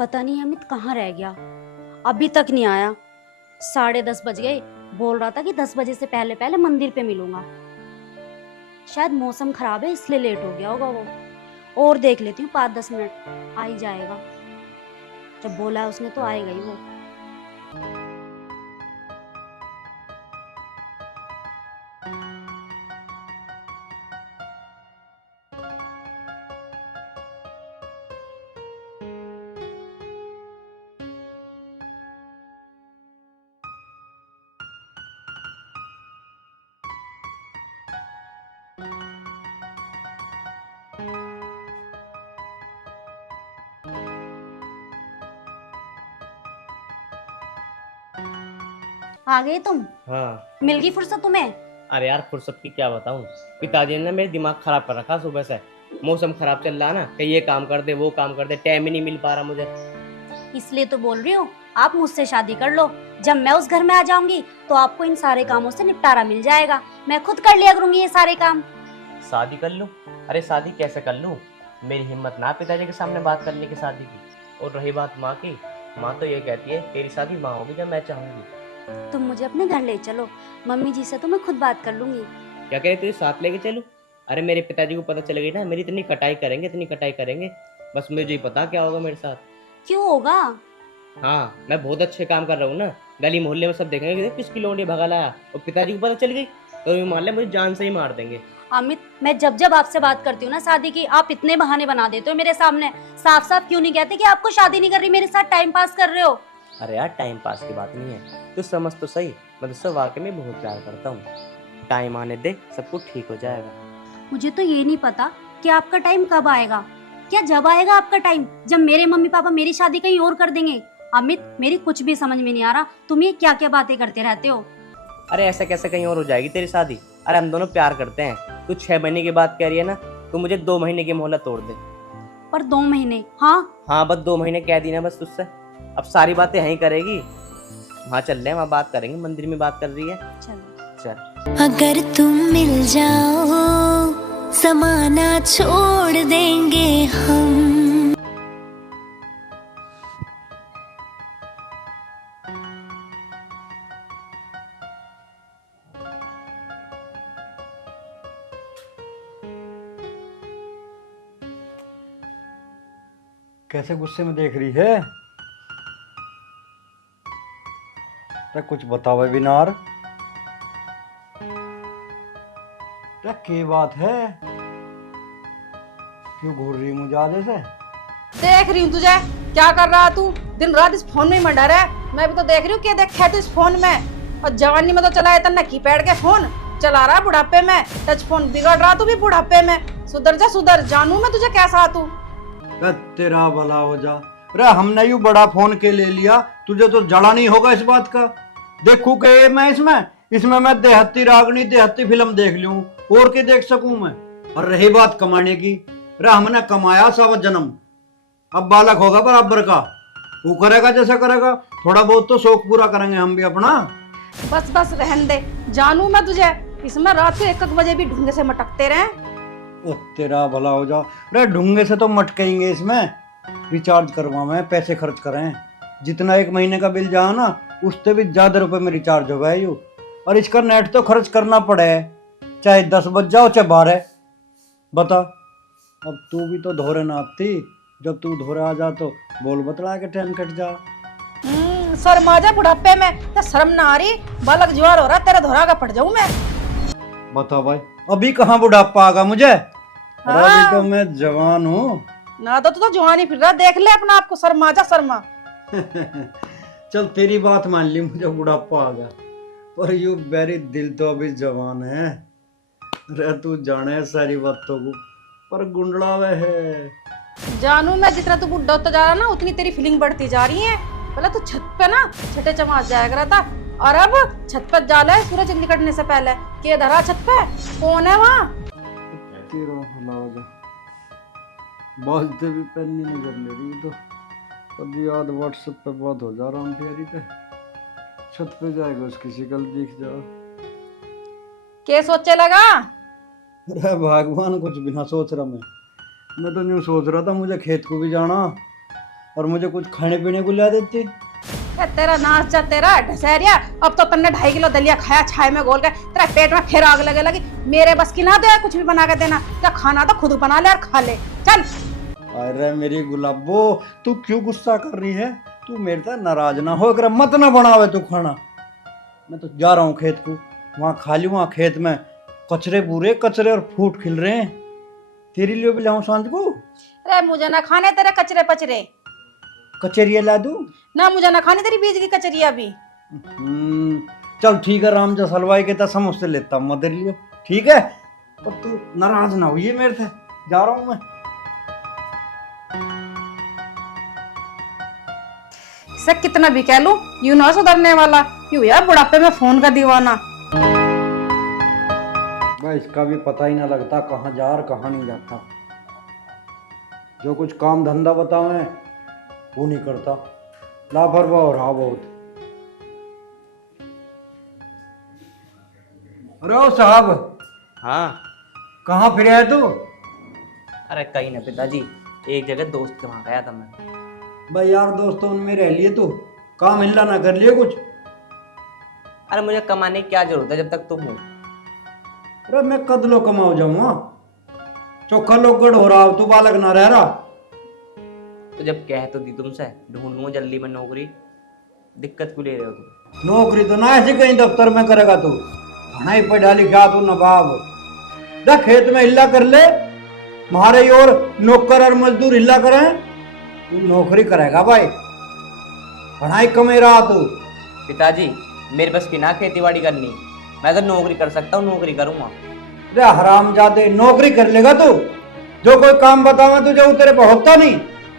पता नहीं अमित कहाँ रह गया, अभी तक नहीं आया। 10:30 बज गए। बोल रहा था कि 10 बजे से पहले पहले मंदिर पे मिलूंगा। शायद मौसम खराब है इसलिए लेट हो गया होगा वो। और देख लेती हूँ 5-10 मिनट, आ ही जाएगा। जब बोला है उसने तो आएगा ही वो। आ गए तुम? हाँ। मिल गई फुर्सत तुम्हें? अरे यार फुर्सत की क्या बताऊं। पिताजी ने ना मेरे दिमाग खराब कर रखा सुबह से। मौसम खराब चल रहा है ना, कहीं ये काम कर दे वो काम कर दे, टाइम ही नहीं मिल पा रहा मुझे। इसलिए तो बोल रही हूँ, आप मुझसे शादी कर लो। जब मैं उस घर में आ जाऊंगी तो आपको इन सारे कामों से निपटारा मिल जाएगा। मैं खुद कर लिया करूंगी ये सारे काम। शादी कर लूं? अरे शादी कैसे कर लूं, मेरी हिम्मत ना पिताजी के सामने बात करने की शादी की। और रही बात माँ की, माँ तो ये कहती है तेरी शादी माँ होगी जब मैं चाहूंगी। तुम मुझे अपने घर ले चलो, मम्मी जी से तो मैं खुद बात कर लूंगी। क्या कह रही तुझे साथ लेके चलूं? अरे मेरे पिताजी को पता चल गई ना, मेरी इतनी कटाई करेंगे इतनी कटाई करेंगे। बस मुझे ही पता क्या होगा मेरे साथ। क्यों होगा? हाँ, मैं बहुत अच्छे काम कर रहा हूँ ना। गली मोहल्ले में सब देखेंगे कि किसकी लौंडी भगा लाया, और पिताजी को पता चल गई तो ये मान ले मुझे जान से ही मार देंगे। अमित, मैं जब जब आपसे बात करती हूँ ना शादी की, आप इतने बहाने बना देते हो मेरे सामने। साफ साफ क्यों नहीं कहते कि आपको शादी नहीं कर रही, मेरे साथ टाइम पास कर रहे हो? अरे यार टाइम पास की बात नहीं है, तू समझ तो सही। मैं तुझसे वाकई में बहुत प्यार करता हूँ। टाइम आने दे, सब कुछ ठीक हो जाएगा। मुझे तो ये नहीं पता कि आपका टाइम कब आएगा। क्या जब आएगा आपका टाइम जब मेरे मम्मी पापा मेरी शादी कहीं और कर देंगे? अमित, मेरी कुछ भी समझ में नहीं आ रहा, तुम ये क्या क्या बातें करते रहते हो। अरे ऐसे कैसे कहीं और हो जाएगी तेरी शादी? अरे हम दोनों प्यार करते हैं। तू 6 महीने की बात कह रही है ना, तू मुझे 2 महीने की मोहलत तोड़ दे। पर 2 महीने? हाँ। हाँ बस 2 महीने कह दी ना बस तुझसे। अब सारी बातें यहीं करेगी? वहाँ चल रहे हैं, वहाँ बात करेंगे, मंदिर में बात कर रही है। चलो। चल। अगर तुम मिल जाओ समाना छोड़ देंगे हम। कैसे गुस्से में देख रही है? तो कुछ बतावे बिनार। तो क्या बात है, क्यों घूर रही मुझे आधे से? देख रही हूँ तुझे, क्या कर रहा तू? दिन रात इस फोन में ही मंडा रहा है। मैं भी तो देख रही हूँ क्या देखा है तू इस फोन में। और जवानी में तो चला है तन्ना कीपैड के फोन चला रहा, बुढ़ापे में टच फोन बिगड़ रहा तू भी बुढ़ापे में। सुधर जा सुधर, जानू मैं तुझे कैसा तू। तेरा भला हो जा। अरे हमने यू बड़ा फोन के ले लिया, तुझे तो जड़ा नहीं होगा इस बात का। देखू के मैं इसमें इसमें मैं देहती रागनी देहती फिल्म देख लूं, और क्या देख सकूं मैं। और रही बात कमाने की, अरे हमने कमाया 100 जन्म, अब बालक होगा बराबर का, वो करेगा जैसा करेगा। थोड़ा बहुत तो शौक पूरा करेंगे हम भी अपना। बस बस रहन दे, जानू मैं तुझे। इसमें रात के 1-1 बजे भी ढूंढे से मटकते रहे। ओ तेरा भला हो जा। अरे ढूंगे से तो मटकेंगे, इसमें रिचार्ज करवा में पैसे खर्च करें। जितना 1 महीने का बिल जाए ना, उससे भी ज्यादा रुपए में रिचार्ज होगा यू। और इसका नेट तो खर्च करना पड़े, चाहे 10 बज जाओ चाहे 12। बता, अब तू भी तो धोरे ना आती। जब तू धोरे आ जा तो बोल बतला के टाइम कट जा। शर्मा जा बुढ़ापे में, तो शर्म ना आ रही? बालक जुआर हो रहा, तेरा धोरा का पड़ जाऊं मैं। बता भाई, अभी कहाँ बुढ़ापा आगा मुझे? अरे अभी हाँ। तो मैं जवान हूँ। ना तो तू तो जवानी फिर रहा, देख ले अपना आपको। शर्मा जा शर्मा। चल तेरी बात मान ली, मुझे बुढ़ापा आ गया, पर यू मेरी दिल तो अभी जवान है। अरे तू जाने सारी बातों को, पर गुंडलावे है। जानू मैं, जितना तू बुढ़ा होता जा रहा ना उतनी तेरी फीलिंग बढ़ती जा रही है। पहले तू छत पे ना छठे चमाच जाया करा था, और अब छत पे जाला है सूरज निकलने से पहले। के धरा छत पे? कौन है वहाँ? तेरा भला हो जा। बाजते भी पेन नहीं कर ले रही तो कभी याद व्हाट्सएप पे बात हो जा रहा हूँ प्यारी पे। छत पे जाएगा उसकी शिकल दिख जाओ। के सोचे लगा? अरे भगवान, कुछ भी ना सोच रहा मैं तो न्यू सोच रहा था मुझे खेत को भी जाना। और मुझे कुछ खाने पीने को ला देती। तेरा नाच जा तेरा ढसेरिया। अब तो तन्ने 2.5 किलो दलिया खाया छाए में घोल के, तेरा पेट में फिर आग लगे लगी। मेरे बस की ना दे कुछ भी बना के देना, क्या खाना तो खुद बना ले और खा ले, चल। अरे मेरी गुलाबो, तू क्यों गुस्सा कर रही है? तू मेरे से नाराज ना हो, अगर मत ना बनावे तू खाना। मैं तो जा रहा हूँ खेत को, वहाँ खा लूँ। वहाँ खेत में कचरे बुरे कचरे और फूट खिल रहे हैं। तेरे लिए भी लाऊं सांझ को? अरे मुझे ना खाने तेरे कचरे पचरे, कचरिया ला दूं? ना मुझे ना खाने तेरी बीज की कचरिया भी। चल ठीक है, राम जस हलवाई के तक समझ से लेता हूँ मदर लियो, ठीक है? और तू नाराज ना हुई मेरे से, जा रहा हूँ मैं। इसे कितना भी कह लूं, यूं ना सुधरने वाला, यूं यार बुढ़ापे में फोन का दीवाना। भाई इसका भी पता ही ना लगता कहाँ जा और कहाँ नहीं जाता। जो कुछ काम धंधा बतावे वो नहीं करता, लापरवाह हो रहा बहुत। अरे ओ साहब, हाँ। कहाँ फिर आया तू? अरे कहीं ना पिताजी, एक जगह दोस्त के वहाँ गया था मैं। भाई यार दोस्तों उनमें रह लिए तू, काम हिला ना कर लिए कुछ? अरे मुझे कमाने की क्या जरूरत है जब तक तुम हो। अरे मैं कद लो कमाओ जाऊंगा, चौखा लोगड़ हो रहा, तू बालक ना रह रहा। तो जब कह तो दी तुमसे, ढूंढूंगा जल्दी में नौकरी, दिक्कत क्यों ले रहे हो तुम? नौकरी तो ना ऐसे कहीं दफ्तर में करेगा तू, खाना ही पढ़ा लिखा तू नवाब। देख खेत में हिला कर ले, मारे और नौकर और मजदूर हिला करें, तू नौकरी करेगा भाई, पढ़ाई कमे रहा तू। पिताजी मेरे बस की ना खेती बाड़ी करनी, मैं तो नौकरी कर सकता हूँ, नौकरी करूंगा। अरे हरामजादे, नौकरी कर लेगा तू? जो कोई काम बतावा तुझे वो तेरे पे होता नहीं?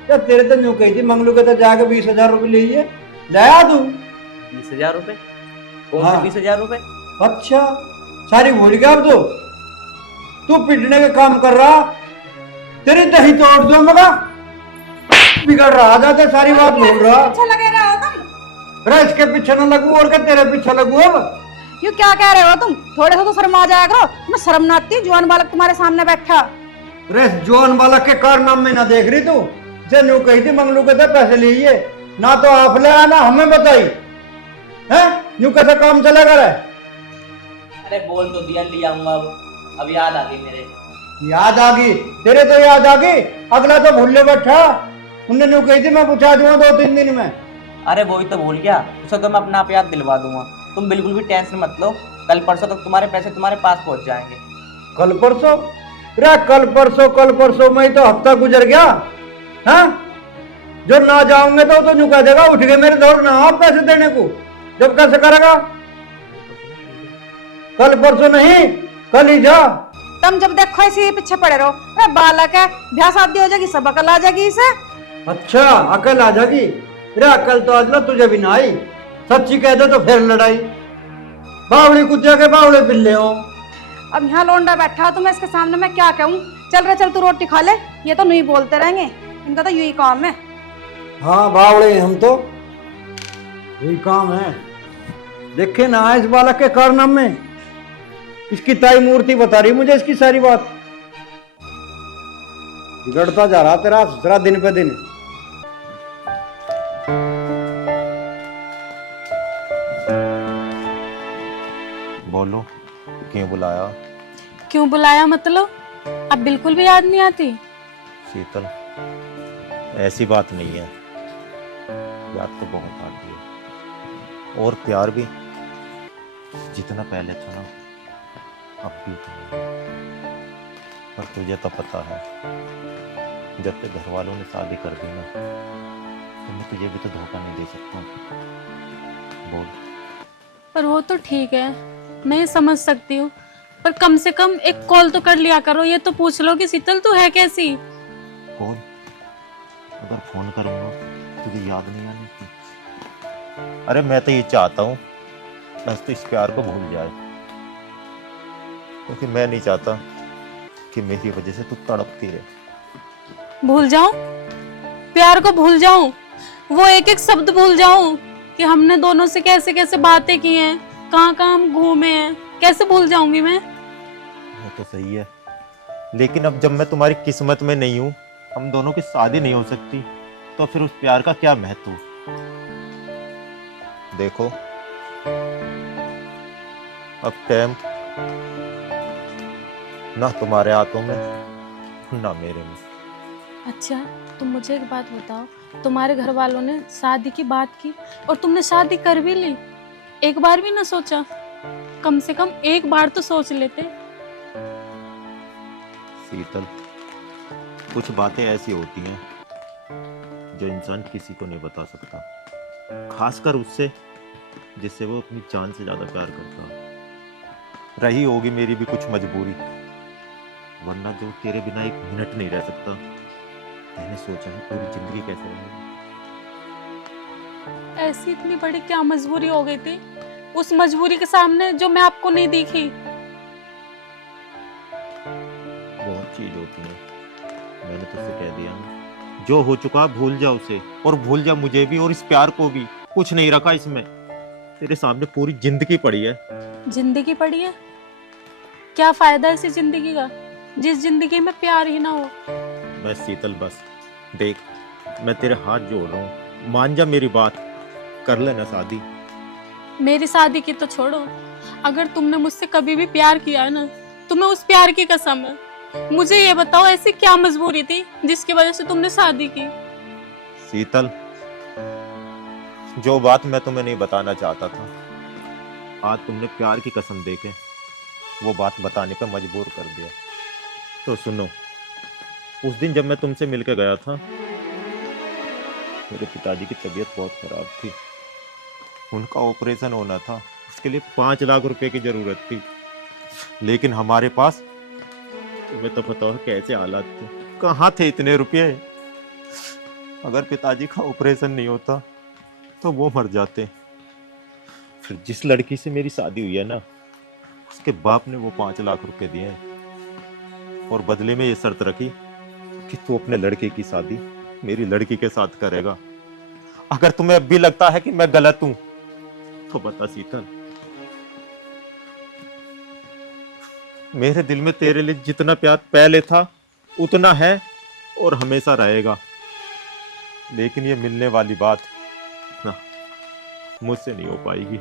या तेरे तो यूं कही थी मंगलू के तो जाके 20,000 रुपये लीजिए, लाया तू? 20,000 रुपए? कौन हाँ। से 20,000 रुपए? अच्छा सारी भूल गया अब तू पिटने के काम कर रहा, तेरी दही तोड़ दो मगा, बिगड़ रहा जाते सारी बात भूल रहा। अच्छा लगे रहे हो तुम? अरे इसके पीछे न लगू और क्या तेरे पीछे लगू अब? यूं क्या कह रहे हो तुम? थोड़े से तो शर्म आ जाया करो, मैं शर्म ना आती जवान बालक तुम्हारे सामने बैठा। अरे जवान बालक के कारनाम में ना देख रही तू? जे न्यू कही थी मंगलू के तो पैसे लीजिए, ना तो आप ले आना हमें बताई है, न्यू कैसे काम चलेगा रे? अरे बोल तो दिया, ले आऊंगा। अब याद आ गई मेरे। याद आ गई तेरे? तो याद आ गई, अगला तो भूल बैठा। उनने न्यू कही थी मैं पूछा दूंगा 2-3 दिन में। अरे वही तो भूल गया, उसे तो मैं अपना आप याद दिलवा दूंगा। तुम बिल्कुल भी टेंशन मत लो, कल परसों तक तुम्हारे पैसे तुम्हारे पास पहुंच जाएंगे। कल परसों? रे कल परसों में ही तो हफ्ता गुजर गया। हाँ जो ना जाऊंगे तो न्यू कह देगा उठ गए मेरे दौड़ ना आप पैसे देने को, जब कैसे करेगा? कल परसों नहीं, कल ही जा। तुम जब देखो इसी पीछे पड़े रहो। अरे बालक है, ब्याह शादी हो जाएगी, सब अकल आ जाएगी इसे। अच्छा अकल आ जाएगी? रे अकल तो आज लो तुझे भी ना आई, सच्ची कह दे तो फिर लड़ाई, बावड़ी कुत्ते के बावड़े पिल्ले हो। अब यहाँ लौंडा बैठा हो, तुम्हें इसके सामने मैं क्या कहूँ? चल रे चल, तू रोटी खा ले, ये तो नहीं बोलते रहेंगे, इनका तो यही काम है। हाँ बावड़े हम तो, यही काम है। देखे ना इस बालक के कारनाम में, इसकी ताई मूर्ति बता रही मुझे इसकी सारी बात। बिगड़ता जा रहा तेरा ससुरा दिन पे दिन। बोलो क्यों बुलाया? क्यों बुलाया मतलब? अब बिल्कुल भी याद नहीं आती? शीतल ऐसी बात नहीं है, याद तो बहुत आती है, और प्यार भी जितना पहले था ना अब भी था। पर तुझे तो पता है जब तक घर वालों ने शादी कर दी ना, तो मैं तुझे भी तो धोखा नहीं दे सकता। बोल। पर वो तो ठीक है, मैं ये समझ सकती हूँ, पर कम से कम एक कॉल तो कर लिया करो, ये तो पूछ लो कि शीतल तू है कैसी। कौन? अगर फोन करूंगा तुझे याद नहीं आने की? अरे मैं तो ये चाहता हूँ बस तो इस प्यार को भूल जाए, क्योंकि मैं नहीं चाहता कि मेरी वजह से तू तड़पती रहे। भूल जाऊं? प्यार को भूल जाऊं? वो एक एक शब्द भूल जाऊं कि हमने दोनों से कैसे कैसे बातें की हैं, कहाँ कहाँ हम घूमे हैं, कैसे भूल जाऊंगी मैं? वो तो सही है, लेकिन अब जब मैं तुम्हारी किस्मत में नहीं हूँ, हम दोनों की शादी नहीं हो सकती, तो तो फिर उस प्यार का क्या महत्व। देखो अब टाइम ना तुम्हारे हाथों में ना मेरे में। अच्छा, तुम मुझे एक बात बताओ, तुम्हारे घर वालों ने शादी की बात की और तुमने शादी कर भी ली, एक बार भी ना सोचा? कम से कम एक बार तो सोच लेते। शीतल, कुछ बातें ऐसी होती हैं जो इंसान किसी को नहीं बता सकता, खासकर उससे जिससे वो अपनी जान से ज्यादा प्यार करता है। रही होगी मेरी भी कुछ मजबूरी, वरना जो तेरे बिना एक मिनट नहीं रह सकता, मैंने सोचा है पूरी जिंदगी कैसे रहेगी। ऐसी इतनी बड़ी क्या मजबूरी हो गई थी उस मजबूरी के सामने जो मैं आपको नहीं दिखी? बहुत चीज होती है, मैंने तुझसे कह दिया ना, जो हो चुका भूल जा उसे, और भूल जा मुझे भी और इस प्यार को भी। कुछ नहीं रखा इसमें, तेरे सामने पूरी जिंदगी पड़ी है। जिंदगी पड़ी है? क्या फायदा ऐसी जिंदगी का जिस जिंदगी में प्यार ही ना हो? मैं शीतल बस देख, मैं तेरे हाथ जोड़ रहा हूँ, मान जा मेरी बात, कर लेना शादी। मेरी शादी की तो छोड़ो, अगर तुमने मुझसे कभी भी प्यार किया ना, तुम्हें उस प्यार की कसम है। मुझे ये बताओ, ऐसी क्या मजबूरी थी जिसकी वजह से तुमने शादी की? शीतल, जो बात मैं तुम्हें नहीं बताना चाहता था, आज तुमने प्यार की कसम देके वो बात बताने पर मजबूर कर दिया। तो सुनो, उस दिन जब मैं तुमसे मिलकर गया था, मेरे पिताजी की तबीयत बहुत खराब थी, उनका ऑपरेशन होना था, उसके लिए 5 लाख रुपए की जरूरत थी। लेकिन हमारे पास, तुम्हें तो पता है कैसे हालात थे, कहाँ थे इतने रुपए। अगर पिताजी का ऑपरेशन नहीं होता तो वो मर जाते। फिर जिस लड़की से मेरी शादी हुई है ना, उसके बाप ने वो 5 लाख रुपए दिए हैं, और बदले में ये शर्त रखी कि तू अपने लड़के की शादी मेरी लड़की के साथ करेगा। अगर तुम्हें अब भी लगता है कि मैं गलत हूं तो बता शीतल, मेरे दिल में तेरे लिए जितना प्यार पहले था उतना है और हमेशा रहेगा। लेकिन ये मिलने वाली बात ना मुझसे नहीं हो पाएगी।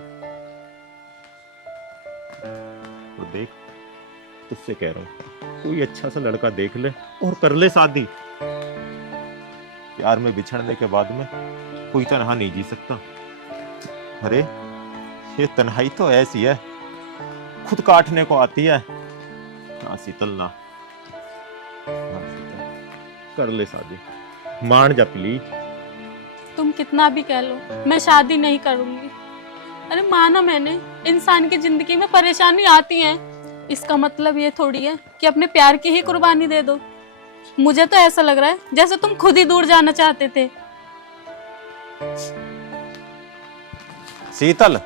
तो देख, तुझसे कह रहा हूं, कोई अच्छा सा लड़का देख ले और कर ले शादी। प्यार में बिछड़ने के बाद में कोई तन्हा नहीं जी सकता। अरे ये तन्हाई तो ऐसी है, खुद काटने को आती है ना शीतल, ना शीतल, कर ले शादी, मान जा प्लीज। तुम कितना भी कह लो, मैं शादी नहीं करूंगी। अरे माना मैंने, इंसान की जिंदगी में परेशानी आती है, इसका मतलब ये थोड़ी है कि अपने प्यार की ही कुर्बानी दे दो। मुझे तो ऐसा लग रहा है जैसे तुम खुद ही दूर जाना चाहते थे। शीतल,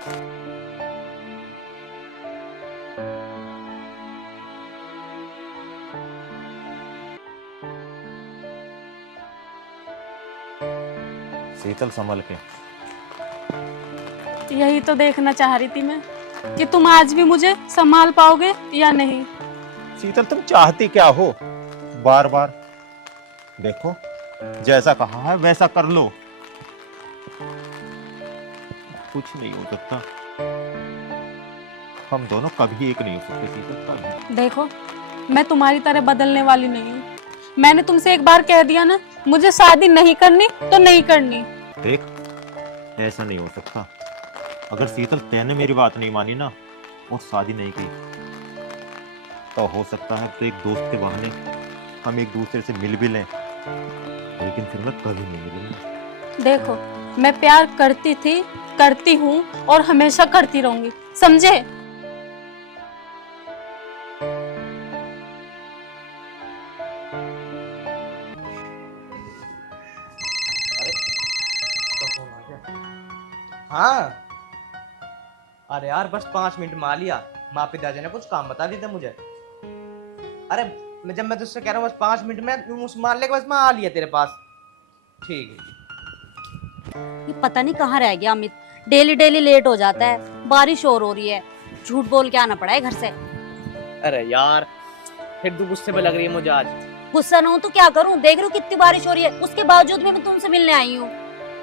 शीतल संभल के। यही तो देखना चाह रही थी मैं कि तुम आज भी मुझे संभाल पाओगे या नहीं। शीतल, तुम चाहती क्या हो? बार बार देखो, जैसा कहा है वैसा कर लो, कुछ नहीं हो सकता। हम दोनों कभी एक नहीं हो सकते शीतल, कभी। देखो, मैं तुम्हारी तरह बदलने वाली नहीं हूँ। मैंने तुमसे एक बार कह दिया ना, मुझे शादी नहीं करनी तो नहीं करनी। देख, ऐसा नहीं हो सकता। अगर शीतल तैने मेरी बात नहीं मानी ना और शादी नहीं की, तो हो सकता है तो एक दोस्त के बहाने हम एक दूसरे से मिल भी लें, लेकिन फिर मैं कभी नहीं मिलूंगा। देखो, मैं प्यार करती थी, करती हूँ और हमेशा करती रहूंगी, समझे? हाँ, अरे यार बस 5 मिनट में आ लिया। माँ पिताजी ने कुछ काम बता दिए थे मुझे। अरे जब मैं तुझसे कह रहा हूँ बस 5 मिनट में, तुम उस मान ले बस मैं आ लिया तेरे पास। ठीक है। ये पता नहीं कहाँ रह गया अमित, डेली डेली लेट हो जाता है। बारिश और हो रही है, झूठ बोल के आना पड़ा है घर से। अरे यार, फिर तू गुस्से पे लग रही है मुझे आज। गुस्सा ना हो तो क्या करूं? देख रही हूँ कितनी बारिश हो रही है, उसके बावजूद भी मैं तुमसे मिलने आई हूँ।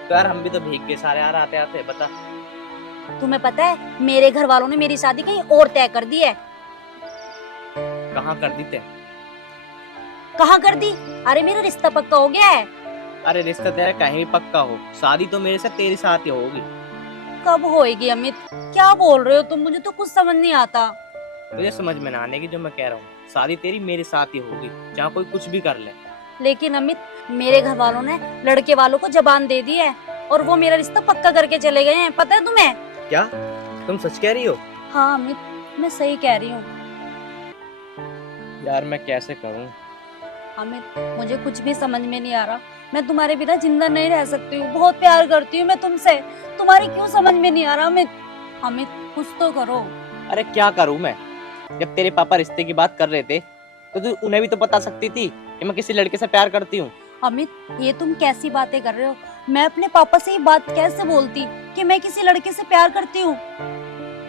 तो यार हम भी तो भीग गए सारे यार आते आते, बता। तुम्हें पता है मेरे घर वालों ने मेरी शादी कहीं और तय कर दी है। कहाँ कर दी थे? कहाँ कर दी? अरे मेरा रिश्ता पक्का हो गया है। अरे रिश्ता तेरा कहीं भी पक्का हो, शादी तो मेरे से तेरे साथ ही होगी। कब होएगी अमित? क्या बोल रहे हो तुम? मुझे तो कुछ समझ नहीं आता। तुझे समझ में ना आने की जो मैं कह रहा हूँ, शादी तेरी मेरे साथ ही होगी, जहाँ कोई कुछ भी कर ले। लेकिन अमित, मेरे घर वालों ने लड़के वालों को जबान दे दी है और वो मेरा रिश्ता पक्का करके चले गए हैं, पता है तुम्हें? क्या तुम सच कह रही हो? हाँ अमित, मैं सही कह रही हूँ। यार मैं कैसे करूँ? अमित, मुझे कुछ भी समझ में नहीं आ रहा। मैं तुम्हारे बिना जिंदा नहीं रह सकती हूँ। बहुत प्यार करती हूँ मैं तुमसे। तुम्हारी क्यों समझ में नहीं आ रहा अमित? अमित कुछ तो करो। अरे क्या करूँ मैं? जब तेरे पापा रिश्ते की बात कर रहे थे तो तू उन्हें भी तो बता सकती थी कि मैं किसी लड़के से प्यार करती हूँ। अमित, ये तुम कैसी बातें कर रहे हो? मैं अपने पापा से ये बात कैसे बोलती कि मैं किसी लड़के से प्यार करती हूँ?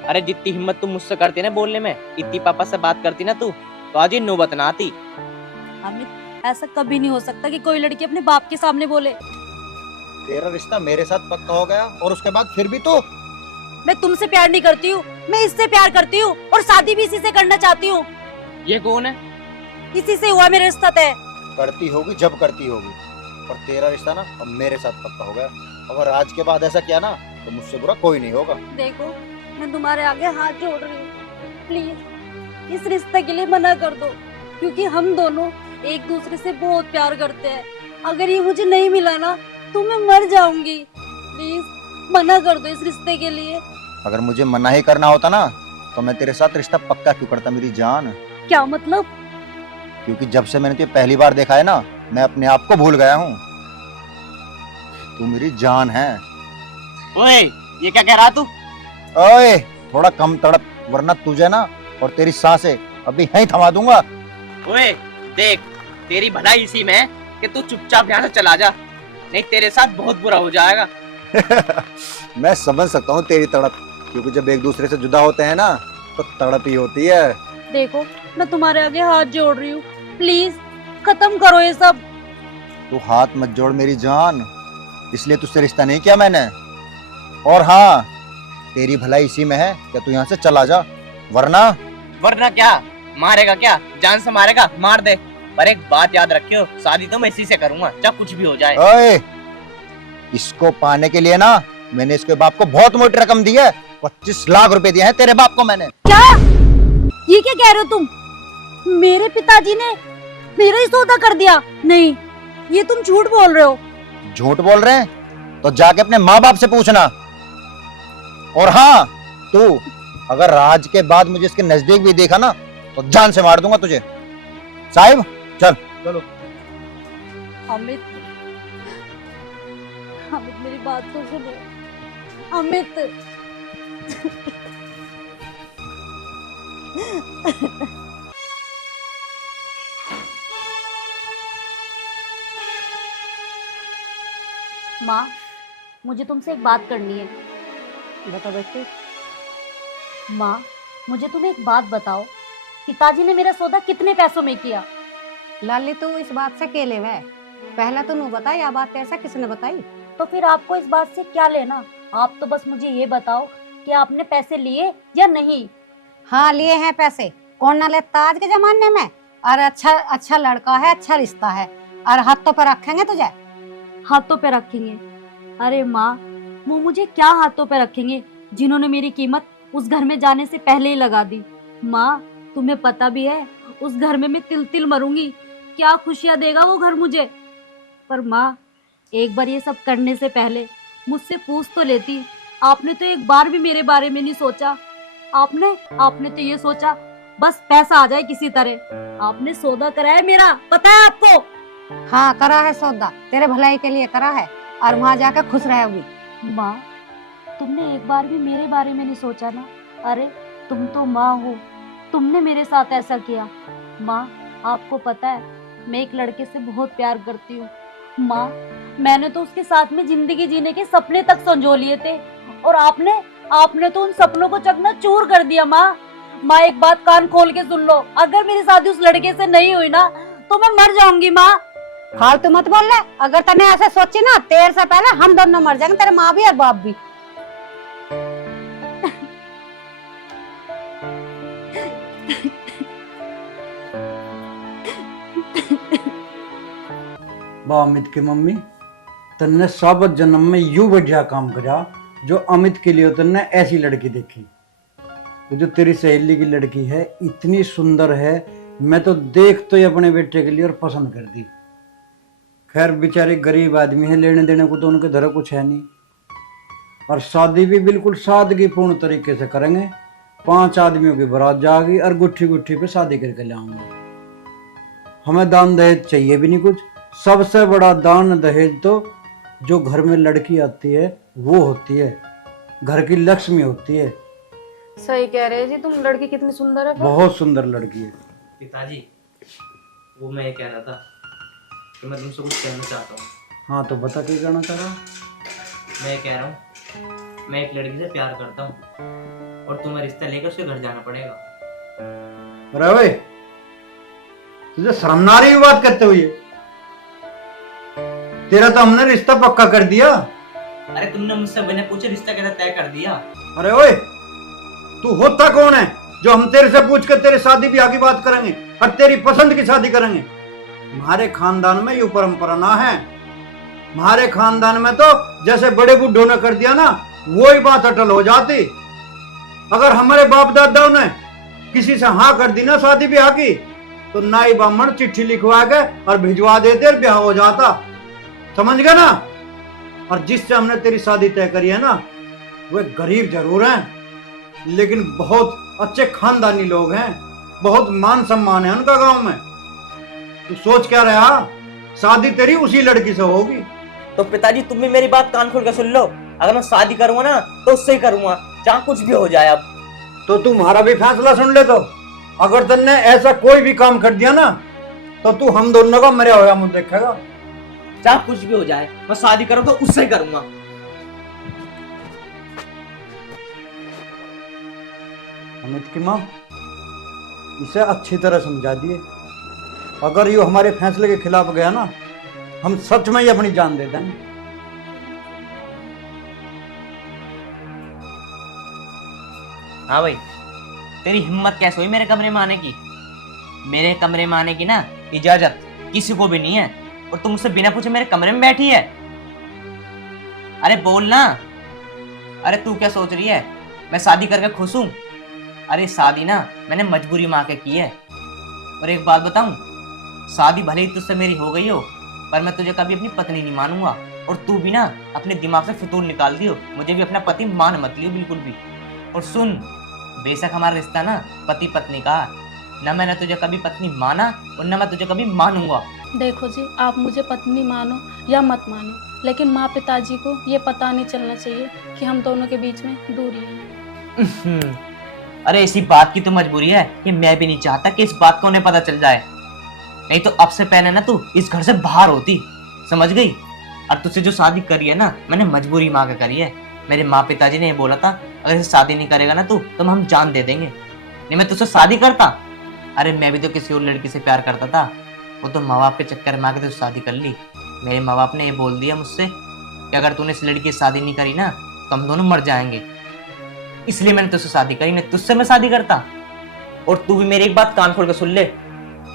अरे जितनी हिम्मत तुम मुझसे करती ना बोलने में, इतनी पापा से बात करती ना तू, तो आज ये नौबत ना आती। अमित, ऐसा कभी नहीं हो सकता कि कोई लड़की अपने बाप के सामने बोले। तेरा रिश्ता मेरे साथ पक्का हो गया और उसके बाद फिर भी तो मैं तुमसे प्यार नहीं करती हूँ, मैं इससे प्यार करती हूँ और शादी भी इसी से करना चाहती हूँ। ये कौन है? इसी से हुआ मेरा रिश्ता तय। करती होगी जब करती होगी, पर तेरा रिश्ता ना अब मेरे साथ पक्का हो गया। अगर आज के बाद ऐसा किया ना तो मुझसे बुरा कोई नहीं होगा। देखो, मैं तुम्हारे आगे हाथ जोड़ रही हूँ, प्लीज इस रिश्ते के लिए मना कर दो, क्योंकि हम दोनों एक दूसरे से बहुत प्यार करते हैं। अगर ये मुझे नहीं मिला ना तो मैं मर जाऊंगी। प्लीज मना कर दो इस रिश्ते के लिए। अगर मुझे मना ही करना होता ना तो मैं तेरे साथ रिश्ता पक्का क्यों करता मेरी जान? क्या मतलब? क्योंकि जब से मैंने तुझे पहली बार देखा है ना, मैं अपने आप को भूल गया हूँ। तू मेरी जान है। ओए, ये क्या कह रहा तू? ओए, थोड़ा कम तड़प, वरना तुझे ना और तेरी सांसें अभी यहीं थमा दूंगा। ओए देख, तेरी भलाई इसी में है कि तू चुपचाप यहाँ से चला जा, नहीं तेरे साथ बहुत बुरा हो जाएगा। मैं समझ सकता हूँ तेरी तड़प, क्योंकि जब एक दूसरे से जुदा होते हैं ना तो तड़प ही होती है। देखो, मैं तुम्हारे आगे हाथ जोड़ रही हूँ, प्लीज खत्म करो ये सब। तू हाथ मत जोड़ मेरी जान, इसलिए तुझसे रिश्ता नहीं किया मैंने। और हाँ, तेरी भलाई इसी में है कि तू यहाँ से चला जा, वरना क्या मारेगा? क्या जान से मारेगा? मार दे, पर एक बात याद रखियो, शादी तो मैं इसी से करूंगा, चाहे कुछ भी हो जाए। ओए, इसको पाने के लिए ना मैंने इसके बाप को बहुत मोटी रकम दी है। 25 लाख रुपए दिए हैं तेरे बाप को मैंने। क्या? ये क्या कह रहे हो तुम? मेरे पिताजी ने मेरा ही सौदा कर दिया? नहीं, ये तुम झूठ बोल रहे हो। झूठ बोल रहे हैं तो जाके अपने माँ बाप से पूछना। और हाँ, तू अगर आज के बाद मुझे इसके नजदीक भी देखा ना तो जान से मार दूंगा तुझे। साहिब चल। चलो। अमित, अमित मेरी बात तो सुनो। अमित, माँ, मुझे तुमसे एक बात करनी है। बताओ बेटी। माँ, मुझे तुम एक बात बताओ, पिताजी ने मेरा सौदा कितने पैसों में किया? लाली तू इस बात से केले वह पहला तो नू बता, या बात ऐसा किसने बताई? तो फिर आपको इस बात से क्या लेना? आप तो बस मुझे ये बताओ कि आपने पैसे लिए या नहीं। हाँ लिए हैं पैसे, कौन ना लेता आज के जमाने में। और अच्छा लड़का है, अच्छा रिश्ता है, और हाथों पर रखेंगे तुझे। हाथों पे रखेंगे? अरे माँ, वो मुझे क्या हाथों पे रखेंगे जिन्होंने मेरी कीमत उस घर में जाने से पहले ही लगा दी। माँ, तुम्हें पता भी है उस घर में मैं तिल तिल मरूंगी, क्या खुशियाँ देगा वो घर मुझे। पर माँ, एक बार ये सब करने से पहले मुझसे पूछ तो लेती। आपने तो एक बार भी मेरे बारे में नहीं सोचा। आपने तो ये सोचा बस पैसा आ जाए किसी तरह। आपने सौदा कराया मेरा, पता है आपको? हाँ करा है सौदा, तेरे भलाई के लिए करा है, और वहाँ जाकर खुश रहोगी। माँ, तुमने एक बार भी मेरे बारे में नहीं सोचा ना? अरे तुम तो माँ हो, तुमने मेरे साथ ऐसा किया। माँ, आपको पता है मैं एक लड़के से बहुत प्यार करती हूँ। माँ, मैंने तो उसके साथ में जिंदगी जीने के सपने तक संजो लिए थे, और आपने तो उन सपनों को चकनाचूर कर दिया। माँ, एक बात कान खोल के सुन लो, अगर मेरी शादी उस लड़के से नहीं हुई ना तो मैं मर जाऊंगी माँ। फालतू मत बोल ले। अगर तने ऐसे सोची ना, तेरे से पहले हम दोनों मर जाएंगे, तेरे माँ भी और बाप भी। वाह अमित की मम्मी, तन्ने साबत जन्म में यूं बढ़िया काम करा जो अमित के लिए तन्ने ऐसी लड़की देखी। वो जो तेरी सहेली की लड़की है इतनी सुंदर है, मैं तो देख तो ही अपने बेटे के लिए और पसंद कर दी। खैर बेचारे गरीब आदमी है, लेने देने को तो उनके धरे कुछ है नहीं, और शादी भी बिल्कुल सादगीपूर्ण तरीके से करेंगे। 5 आदमियों की बारात जाएगी और गुट्ठी गुट्ठी पे शादी करके लाऊंगे। हमें दान दहेज चाहिए भी नहीं कुछ। सबसे बड़ा दान दहेज तो जो घर में लड़की आती है वो होती है, घर की लक्ष्मी होती है। सही कह रहे जी, तुम लड़की कितनी सुंदर है। बहुत सुंदर लड़की है। पिताजी, वो मैं ये कह रहा था कि मैं तुमसे कुछ कहना चाहता हूँ। हाँ तो बता क्या कहना चाह रहा। मैं ये कह रहा हूँ, मैं एक लड़की से प्यार करता हूँ और तुम्हें रिश्ता लेकर उसके घर जाना पड़ेगा। अरे ओए, तुझे शर्म ना आ रही बात करते हुए? तेरा तो हमने रिश्ता पक्का कर दिया। अरे तुमने मुझसे बिना पूछे रिश्ता कैसे तय कर दिया? अरे ओए, तू होता कौन है जो हम तेरे से पूछ कर तेरे शादी ब्याह की बात करेंगे और तेरी पसंद की शादी करेंगे? हमारे खानदान में ये परंपरा ना है। हमारे खानदान में तो जैसे बड़े बूढ़ों ने कर दिया ना, वो ही बात अटल हो जाती। अगर हमारे बाप दादाओं ने किसी से हाँ कर दी ना शादी ब्याह की, तो नाई ब्राह्मण चिट्ठी लिखवा के और भिजवा देते और ब्याह हो जाता। समझ गए ना? और जिससे हमने तेरी शादी तय करी है ना, वे गरीब जरूर हैं लेकिन बहुत अच्छे खानदानी लोग हैं, बहुत मान सम्मान है उनका गांव में। तू सोच क्या रहा, शादी तेरी उसी लड़की से होगी। तो पिताजी तुम भी मेरी बात कान खोल कर सुन लो, अगर मैं शादी करूंगा ना तो उससे ही करूंगा, चाहे कुछ भी हो जाए। अब तो तुम्हारा भी फैसला सुन ले। तो अगर तुमने ऐसा कोई भी काम कर दिया ना, तो तू हम दोनों का मरा हुआ मुंह देखेगा। चाहे कुछ भी हो जाए, मैं शादी करूँ तो उससे ही करूंगा। अमित की माँ, इसे अच्छी तरह समझा दिए। अगर ये हमारे फैसले के खिलाफ गया ना, हम सच में ही अपनी जान दे देंगे। हाँ भाई, तेरी हिम्मत कैसे हुई मेरे कमरे में आने की? मेरे कमरे में आने की ना इजाजत किसी को भी नहीं है, और तुम मुझसे बिना पूछे मेरे कमरे में बैठी है। अरे बोल ना। अरे तू क्या सोच रही है मैं शादी करके खुश हूं? अरे शादी ना मैंने मजबूरी में आके की है। और एक बात बताऊं, शादी भले ही तुझसे मेरी हो गई हो, पर मैं तुझे कभी अपनी पत्नी नहीं मानूंगा। और तू भी ना अपने दिमाग से फितूर निकाल दियो, मुझे भी अपना पति मान मत लियो बिल्कुल भी। और सुन, बेशक हमारा रिश्ता ना पति पत्नी का, न मैंने तुझे कभी पत्नी माना और न मैं तुझे कभी मानूंगा। देखो जी, आप मुझे पत्नी मानो या मत मानो, लेकिन माँ पिताजी को ये पता नहीं चलना चाहिए कि हम दोनों के बीच में दूरी है। अरे इसी बात की तो मजबूरी है कि मैं भी नहीं चाहता कि इस बात को उन्हें पता चल जाए, नहीं तो अब से पहले ना तू इस घर से बाहर होती, समझ गई? और तुझसे जो शादी करी है ना, मैंने मजबूरी माँ के करी है। मेरे माँ पिताजी ने ये बोला था, अगर इसे शादी नहीं करेगा ना तू तो हम जान दे देंगे। नहीं मैं तुझसे शादी करता? अरे मैं भी तो किसी और लड़की से प्यार करता था, वो तो माँ बाप के चक्कर में आके तो शादी कर ली। मेरे माँ बाप ने ये बोल दिया मुझसे कि अगर तूने इस लड़की से शादी नहीं करी ना तो हम दोनों मर जाएंगे, इसलिए मैंने तुझसे शादी करी, नहीं तुझसे मैं शादी करता। और तू भी मेरी एक बात कान खोल के सुन ले,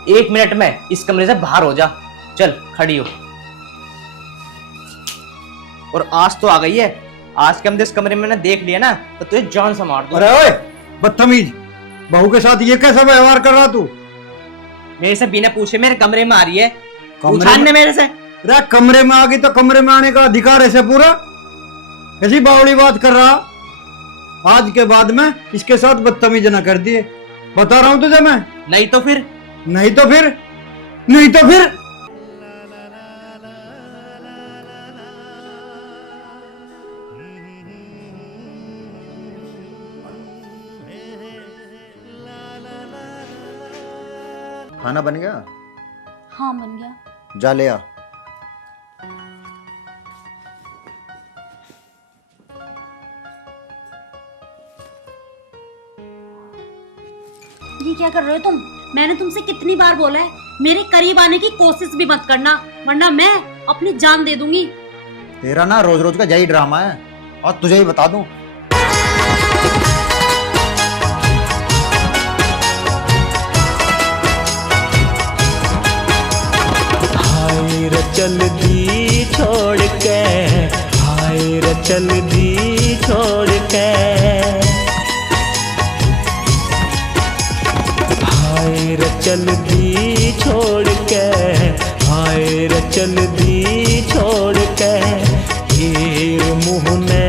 1 मिनट में इस कमरे से बाहर हो जा। चल खड़ी हो। और आज तो आ गई है, आज के हम इस कमरे में ना देख लिया ना तो तुझे जान से मार दूं। अरे ओए बदतमीज, बहू के साथ ये कैसा व्यवहार कर रहा तू? मेरे से बिना पूछे मेरे कमरे में आ रही है, कमरे पूछान ने मेरे से। अरे कमरे में आ गई तो कमरे में आने का अधिकार ऐसे पूरा ऐसी बावड़ी बात कर रहा। आज के बाद में इसके साथ बदतमीज ना कर दिए, बता रहा हूं तुझे मैं। नहीं तो फिर? नहीं तो फिर? नहीं तो फिर? खाना बन गया? हाँ बन गया। जा ले आ। ये क्या कर रहे हो तुम? मैंने तुमसे कितनी बार बोला है मेरे करीब आने की कोशिश भी मत करना, वरना मैं अपनी जान दे दूंगी। तेरा ना रोज रोज का यही ड्रामा है, और तुझे ही बता दूं, हाय रे चल दी छोड़ के, हाय रे चल दी छोड़ के, हाय रे चल दी छोड़ के, हाय रे चल दी छोड़ के, हीर मुँह ने